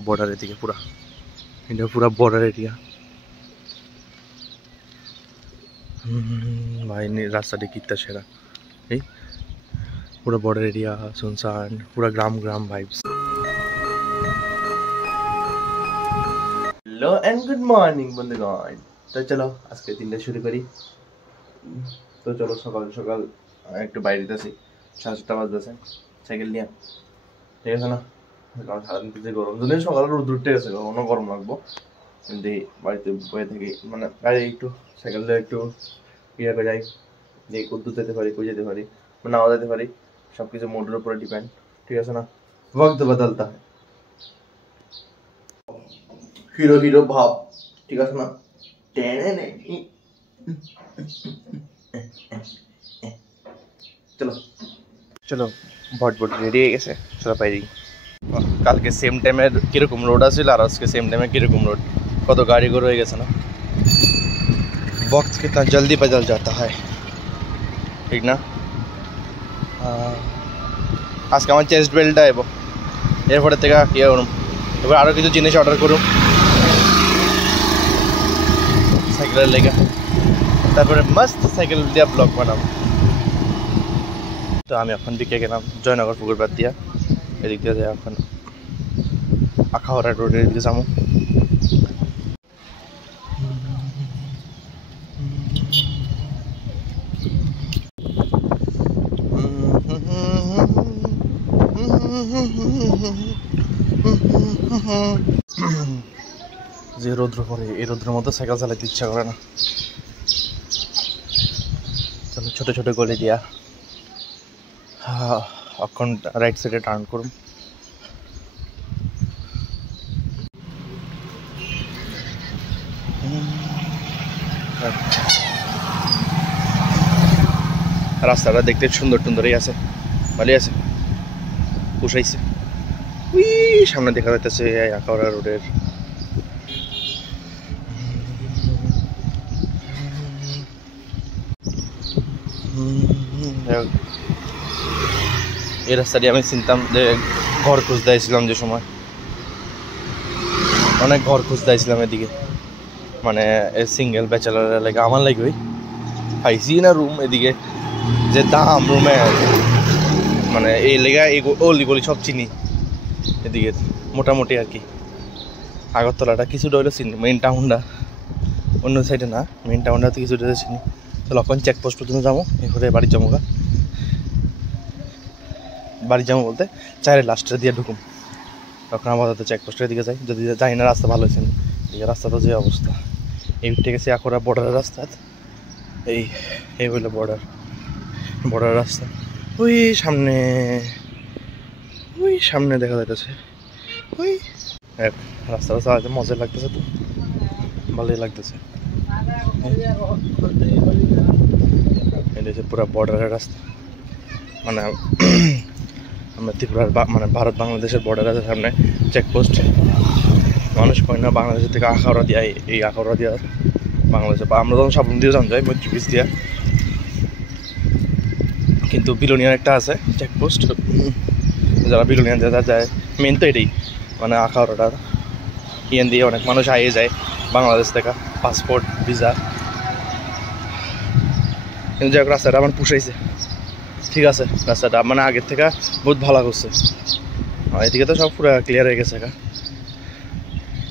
बॉर्डर एदिके पूरा इंडिया पूरा बॉर्डर एरिया भाई नहीं रास्ता कितना सेरा पूरा बॉर्डर एरिया सुनसान पूरा ग्राम ग्राम vibes. Hello and good morning बंधुगण। तो चलो आज के दिन शुरू करी। तो चलो सकाल सकाल एक বাইরে যাচ্ছি 7:30 বাজতেছে সাইকেল নিয়ে ঠিক আছে না কারণ সারাদিন তো গরম যদি সকালে রোদ উঠতে গেছে অন্য গরম লাগবো কিন্তু বাড়িতে বসে থাকি মানে বাইরে একটু সাইকেল দিয়ে একটু ইয়ে করে যাই যে কোথাও যেতে পারি কই যেতে পারি নাও যেতে পারি সব কিছু মোডের উপরে ডিপেন্ড ঠিক আছে না वक्त बदलता है हीरो हीरो भाव ठीक है ना चलो चलो बहुत बहुत रेडी है कैसे चलो पाई कल के सेम टाइम किरकम रोड आसिल और आज के सेम टाइम किरकम रोड कत गाड़ी घोड़ा हो गए ना वक्त कितना जल्दी बदल जाता है ठीक ना। आज के चेस्ट बेल्ट आब एरपर क्या एबार और किछु जिनिस अर्डर करूँ साइकेल लेगा तारपरे मस्त साइकेल दिया ब्लग बनाम। तो आमी एखन दिके गेलाम जयनगर पुकुर बाद दिया एदिक दिए एखन आखाउड़ा रोडের দিকে যাবো। যে রৌদ্র পড়ে এই রৌদ্রের মধ্যে সাইকেল চালাতে ইচ্ছা করে না। চলো ছোট ছোট গলি দিয়া এখন রাইট সাইডে টার্ন করুন। রাস্তাটা দেখতে সুন্দর টুন্দরই আছে ভালোই আছে পুষাইছে ওই সামনে দেখা যাইতেছে আখাউড়া রোডের এই রাস্তা দিয়ে আমি চিনতাম যে ঘর খুঁজতে আসছিলাম যে সময় অনেক ঘর খুঁজতে আসছিলাম এদিকে মানে সিঙ্গেল ব্যাচেলার লাগে আমার লাগে ওই পাইছি না রুম এদিকে যে দাম রুমে মানে এই লেগা এই অলি গলি সব চিনি এদিকে মোটামুটি আর কি আগরতলাটা কিছুটা হইলে চিনি মেইন টাউনটা অন্য সাইডে না মেইন টাউনটা তো কিছুটা চিনি। তাহলে এখন চেকপোস্ট পর্যন্ত যাবো এরপরে বাড়ি যাবো বাড়ি যাবো বলতে চাইরে লাস্টের দিয়ে ঢুকুম তখন আমাদের তো চেকপোস্টের দিকে যাই যদি যাই না রাস্তা ভালো হয়েছে এদিকে রাস্তা তো যে অবস্থা এই ঠিক আছে আখাউড়া বর্ডারের রাস্তা এই হইলো বর্ডার রাস্তা ওই সামনে দেখা যাইতেছে ওই রাস্তাটা চালাতে মজা লাগতেছে তো ভালোই লাগতেছে এটা হচ্ছে পুরো বর্ডারের রাস্তা মানে আমরা ত্রিপুরার মানে ভারত বাংলাদেশের বর্ডার আছে সামনে চেকপোস্ট মানুষ কয় না বাংলাদেশের থেকে আখাউড়া দিয়া এই আখাউড়া দিয়া বাংলাদেশে বা আমরা যখন সাবন দিয়ে যান যাই মৈত্রী ব্রিজ দিয়া কিন্তু বিলোনিয়ার একটা আছে চেকপোস্ট যারা বিলোনিয়া দেওয়া যায় মেন তো এটাই মানে আখাউড়াটার ইয়ান দিয়ে অনেক মানুষ আইয়ে যায় বাংলাদেশ থেকে পাসপোর্ট ভিসা কিন্তু যাই হোক রাস্তাটা আমার পুষাইছে ঠিক আছে রাস্তাটা মানে আগের থেকে বহুত ভালো করছে এদিকে তো সব পুরো ক্লিয়ার হয়ে গেছে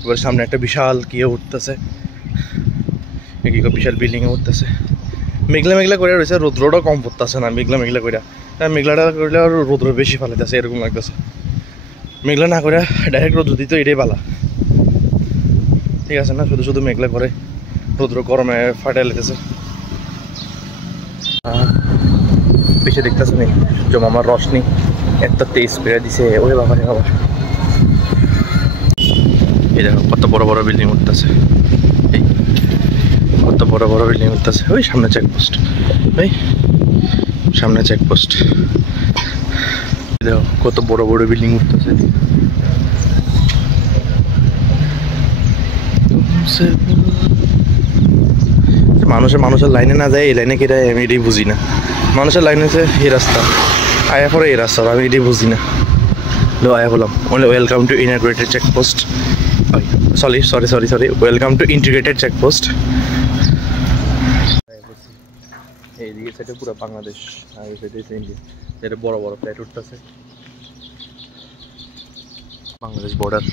এবার সামনে একটা বিশাল কিয়ে উঠতেছে বিশাল বিল্ডিংয়ে উঠতেছে মেঘলা মেঘলা করে রয়েছে রৌদ্রটা কম পড়তেছে না মেঘলা করে মেঘলাটা করলে আর রৌদ্র বেশি ফালাইতেছে এরকম লাগতেছে মেঘলা না করে ডাইরেক্ট রৌদ্র দিতে এটাই ভালো ঠিক আছে না শুধু শুধু মেঘলা করে রৌদ্র গরমে ফাটাই লেগেছে। পিছিয়ে দেখতেছে নি জমা আমার রশনি এত তেজ করে দিছে ওই বাবারে বাবা এই দেখো কত বড় বড় বিল্ডিং উঠতেছে এই কত বড় বড় বিল্ডিং উঠতেছে ওই সামনে চেকপোস্ট ওই সামনে চেকপোস্ট দেখো কত বড় বড় বিল্ডিং উঠতেছে মানুষের লাইনে না যায় এই লাইনে কেটে আমি এটাই বুঝি না মানুষের লাইনে আছে এই রাস্তা আয়া পরে এই রাস্তা আমি এটাই বুঝি না लो आया बोलम welcome to integrated check post sorry welcome to integrated check post এইদিকে সাইডে পুরো বাংলাদেশ আর এই সাইডে ইন্ডিয়া যেটা বড় বড় ফ্লাইট উঠতেছে বাংলাদেশ বর্ডার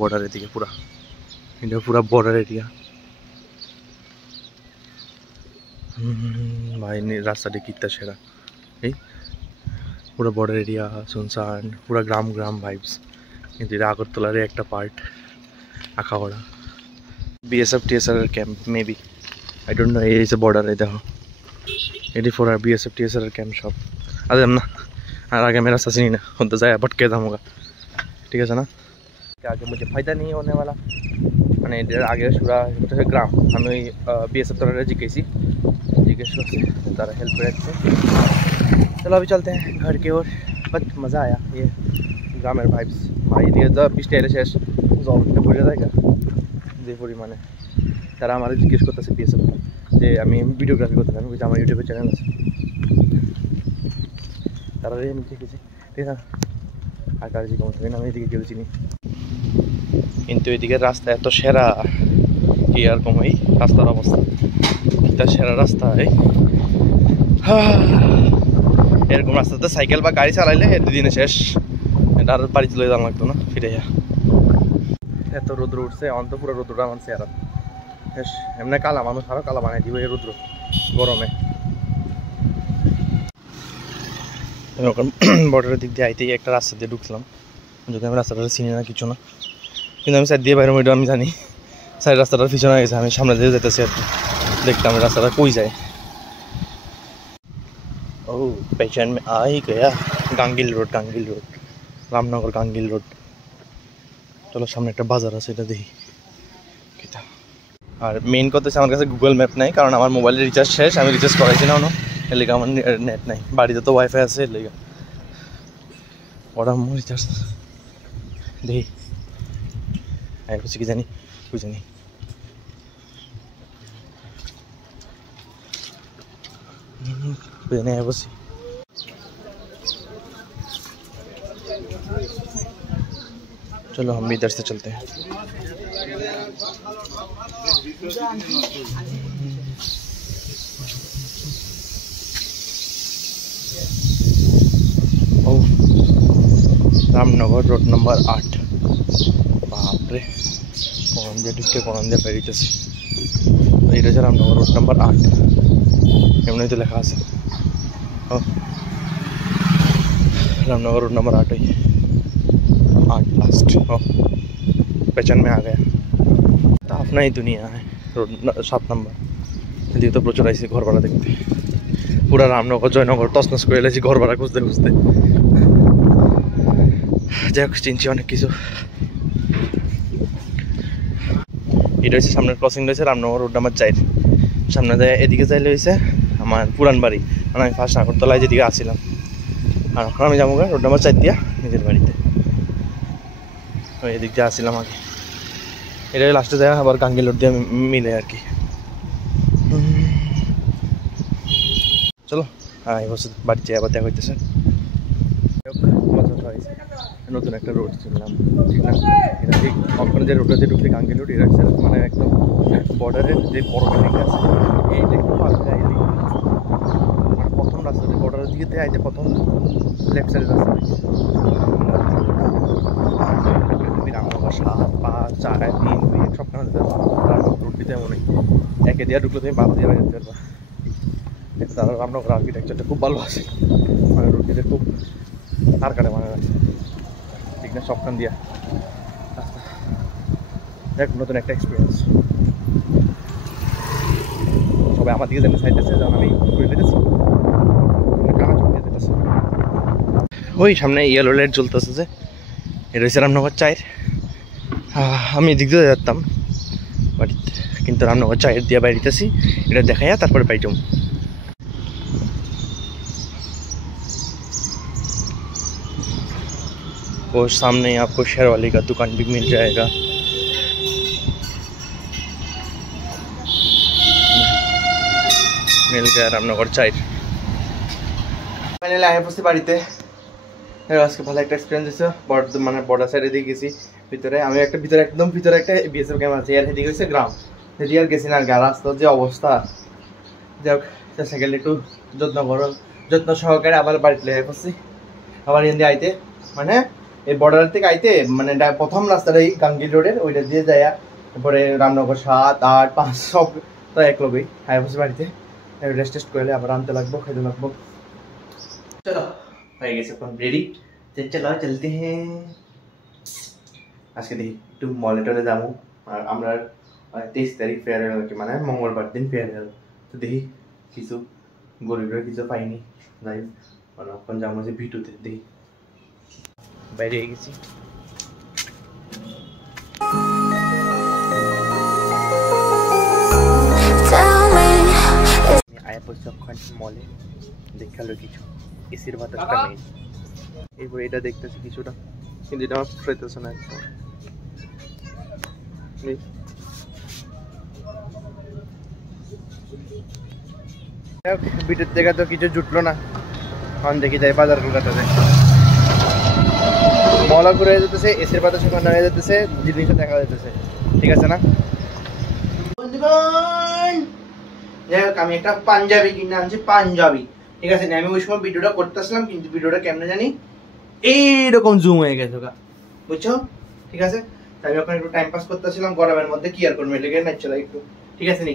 বর্ডার এদিকে পুরা ইন্ডিয়া পুরা বর্ডার এরিয়া ভাই রাস্তাটা কিত্তা সেরা এই পুরো বর্ডার এরিয়া সুনসান পুরা গ্রাম ভাইবস কিন্তু এটা আগরতলার একটা পার্ট Akhaura BSF TSR camp maybe I don't know it is a border देखो 84 और BSF TSR camp shop अरे हम ना आगे मेरा रास्ता नहीं ना होता जाए भटके जाऊँगा ठीक है ना आगे मुझे फ़ायदा नहीं होने वाला मैंने आगे शुरा ग्राम हमें BSF तरह जिके से तारा हेल्प करते चलो अभी चलते हैं घर की ओर बट मज़ा आया ये ग्रामेर भाइब्स भाई दिए जब पिछले शेष जॉब में पड़ जाएगा যে পরিমাণে তারা আমার জিজ্ঞেস করতেছে BSF যে আমি ভিডিওগ্রাফি করতে চাই আমি আমার ইউটিউবে চ্যানেল আছে তারা আমি শিখেছি ঠিক আছে আর কাজ করতে হবে না আমি এদিকে কেউ চিনি কিন্তু এদিকে রাস্তা এত সেরা কি আর কম এই রাস্তার অবস্থা এটা সেরা রাস্তা এই এরকম রাস্তাতে সাইকেল বা গাড়ি চালাইলে দুদিনে শেষ এটা আর বাড়ি চলে যাওয়া লাগতো না ফিরে যা এত রৌদ্র উঠছে অন্ত পুরো রৌদ্রটা আমার চেহারা বেশ এমনি কালা মানুষ আরও কালা বানাই দিব এই রৌদ্র গরমে বর্ডারের দিক দিয়ে আইতেই একটা রাস্তা দিয়ে ঢুকলাম যদি আমি রাস্তাটা চিনি না কিছু না কিন্তু আমি সাইড দিয়ে বাইরে ওইটা আমি জানি সাইড রাস্তাটার পিছনে গেছে আমি সামনে দিয়ে যেতেছি আর দেখতাম রাস্তাটা কই যায় ও পেছন মে আই গয়া গাঙ্গিল রোড রামনগর গাঙ্গিল রোড চলো সামনে একটা বাজার আছে এটা দেখি কিতা আর মেইন কথা হচ্ছে আমার কাছে গুগল ম্যাপ নাই কারণ আমার মোবাইলের রিচার্জ শেষ আমি রিচার্জ করাইছি না এর লেগে আমার নেট নাই বাড়িতে তো ওয়াইফাই আছে এর লেগে ওটা আমার রিচার্জ দেখি আয় কি জানি বুঝিনি বুঝিনি বসি चलो हम भी इधर से चलते हैं ओ रामनगर रोड नंबर 8 बाप रे कौन दे पेरिटेस ये रामनगर रोड नंबर 8 एमने तो लिखा আছে ओ रामनगर रोड नंबर 8 है 8 लास्ट पेचन में आ गया तो अपना ही दुनिया है रोड 7 नंबर এদিকে তো প্রচুর আইসি ঘর ভাড়া দেখতে পুরা রামনগর জয়নগর তসনস করে এলাইছি ঘর ভাড়া খুঁজতে যাই হোক চিনছি অনেক কিছু এটা হচ্ছে সামনের ক্রসিং রয়েছে রামনগর রোড নাম্বার 4 সামনে যায় এদিকে যাইলে হয়েছে আমার পুরান বাড়ি মানে আমি ফার্স্ট আগরতলায় যেদিকে আসছিলাম আর এখন আমি যাবো রোড নাম্বার 4 দিয়া নিজের বাড়িতে এদিক দিয়ে আসছিলাম আগে এটা লাস্টে যায় আবার গাঙ্গিল রোড দিয়ে মিলে আর কি চলো হ্যাঁ বছর বাড়ি যাই আবার দেখা হইতেছে নতুন একটা রোড চিনলাম ঠিক না এটা ঠিক ওখানে যে রোডটা দিয়ে ঢুকলে গাঙ্গিল রোড এটা মানে একদম বর্ডারের যে বড় বিল্ডিংটা আছে এইটা একটু ফাঁকা মানে প্রথম রাস্তা বর্ডারের দিকে আইতে প্রথম লেফট সাইডের রাস্তা রামনগর 7 5 4 3 2 সবখানে যেতে পারবা রোড দিতে এমন একে দিয়ে ঢুকলে তুমি বাবা দিয়ে যেতে পারবা তারা রামনগর আর্কিটেকচারটা খুব ভালো আছে মানে রোড দিতে খুব তার কাটে মানে ঠিক না সবখান দিয়া রাস্তা দেখ নতুন একটা এক্সপিরিয়েন্স সবাই আমার দিকে যেতে চাইতেছে যখন আমি ঘুরে যেতেছি কানা চোখ দিয়ে যেতেছি ওই সামনে ইয়েলো লাইট জ্বলতেছে যে এটা হচ্ছে রামনগর 4 আমি এদিক দিয়ে যেতাম বাট কিন্তু রামনগর 4 দিয়ে বাইরেতেছি এটা দেখাইয়া তারপরে বাইটাম और सामने आपको शेयर वाली का दुकान भी मिल जाएगा मिल गया रामनगर 4 ফাইনালি আয় পড়ছি বাড়িতে। আজকে ভালো একটা এক্সপিরিয়েন্স হয়েছে। মানে বর্ডার সাইডে দিয়ে গেছি ভিতরে। আমি একটা ভিতরে একদম ভিতরে একটা বিএসএফ ক্যাম্প আছে, আর এদিকে হচ্ছে গ্রাম। এদিকে আর গেছি না, আর রাস্তার যে অবস্থা, যাই হোক সাইকেল একটু যত্ন সহকারে আবার বাড়িতে আয় পড়ছি। আবার এখান দিয়ে আইতে মানে এই বর্ডার থেকে আইতে মানে প্রথম রাস্তাটা এই গাঙ্গি রোডের ওইটা দিয়ে যায়, তারপরে রামনগর 7, 8, 5 সব তো এক লগেই আয় পড়ছি বাড়িতে। রেস্ট টেস্ট করলে আবার আনতে লাগবো, খেতে লাগবো। চলো হয়ে গেছে এখন রেডি, চলো চলতে হ্যাঁ। আজকে দেখি একটু মলে টলে যাবো। আর আমরা 23 তারিখ ফেয়ারওয়েল আর কি, মানে মঙ্গলবার দিন ফেয়ারওয়েল। তো দেখি কিছু গরিবরা কিছু পাইনি, যাই এখন যাবো যে ভিটুতে। দেখি বাইরে গেছি। আয়া পড়ছি ওখান মলে, দেখালো কিছু এসির বাতাসটা নেই। এরপর এটা দেখতেছি কিছুটা, কিন্তু এটা আমার পোষাইতেছে না একদম। বিটের জায়গা তো কিছু জুটলো না, এখন দেখি যাই বাজার কলকাতাতে। মলা ঘুরে যেতেছে, এসির বাতাস ওখানে হয়ে যেতেছে, জিনিসটা দেখা যেতেছে, ঠিক আছে না? যাই হোক আমি একটা পাঞ্জাবি কিনে আনছি, পাঞ্জাবি, ঠিক আছে না? আমি ওই সময় ভিডিওটা করতেছিলাম, কিন্তু ভিডিওটা কেমনে জানি এইরকম জুম হয়ে গেছে, বুঝছো? ঠিক আছে, আমি ওখানে একটু টাইম পাস করতেছিলাম গরমের মধ্যে, কি আর করবো, লেগে নাচছিল একটু, ঠিক আছে নি?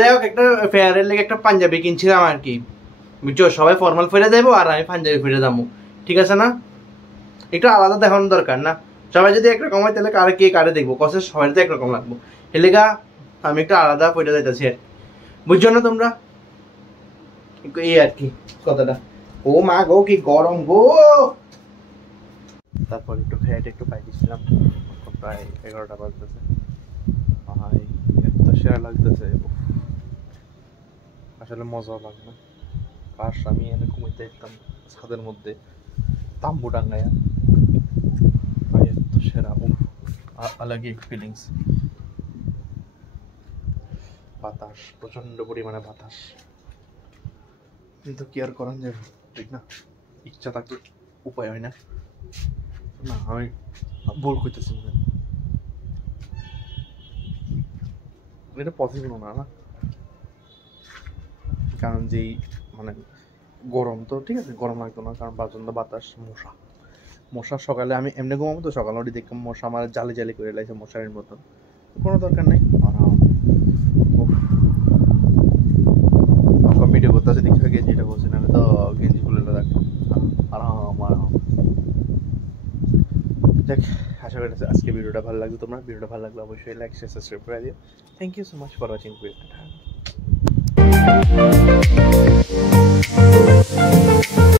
যাই হোক একটা ফেয়ারের লেগে একটা পাঞ্জাবি কিনছিলাম আর কি, বুঝছো? সবাই ফর্মাল ফিরে যাবো আর আমি পাঞ্জাবি ফিরে যাবো, ঠিক আছে না? একটু আলাদা দেখানোর দরকার না? সবাই যদি একরকম হয় তাহলে কারে কে কারে দেখবো, কষে সবাই তো একরকম লাগবো। এলেগা আমি একটু আলাদা ফিরে যাইতেছি আর, বুঝছো না তোমরা? এই আর কি কথাটা। ও মা গো কি গরম গো। তারপর একটু ফ্যাট একটু পাই দিচ্ছিলাম, প্রায় 11টা বাজতেছে। ভাই এত সেরা লাগতেছে, আসলে মজাও লাগবে। কাশ আমি এনে ঘুমাইতে একদম ছাদের মধ্যে তাম্বু টাঙ্গাইয়া, ভাই এত সেরা, আলাগই ফিলিংস। বাতাস, প্রচন্ড পরিমাণে বাতাস, কিন্তু কি আর করার যাবে, ঠিক না? ইচ্ছা থাকলে উপায় হয় না। না আমি ভুল করতেছি, এটা পসিবল না, না? কারণ যেই মানে গরম তো, ঠিক আছে গরম লাগতো না, কারণ প্রচন্ড বাতাস, মশা সকালে আমি এমনি ঘুমাবো তো, সকালে ওটি দেখলাম মশা আমার জালি জালি করে লাগছে মশারির মতন, কোনো দরকার নেই। আরাম ভিডিও করতে আছে, দেখে গেঞ্জিটা বলছি না, আমি তো গেঞ্জি খুলে রাখলাম, আরাম। দেখ আশা করি আজকে ভিডিওটা ভালো লাগবে। তোমরা ভিডিওটা ভালো লাগলে অবশ্যই লাইক শেয়ার সাবস্ক্রাইব করে দিও। Thank you so much for watching ভিডিওটা।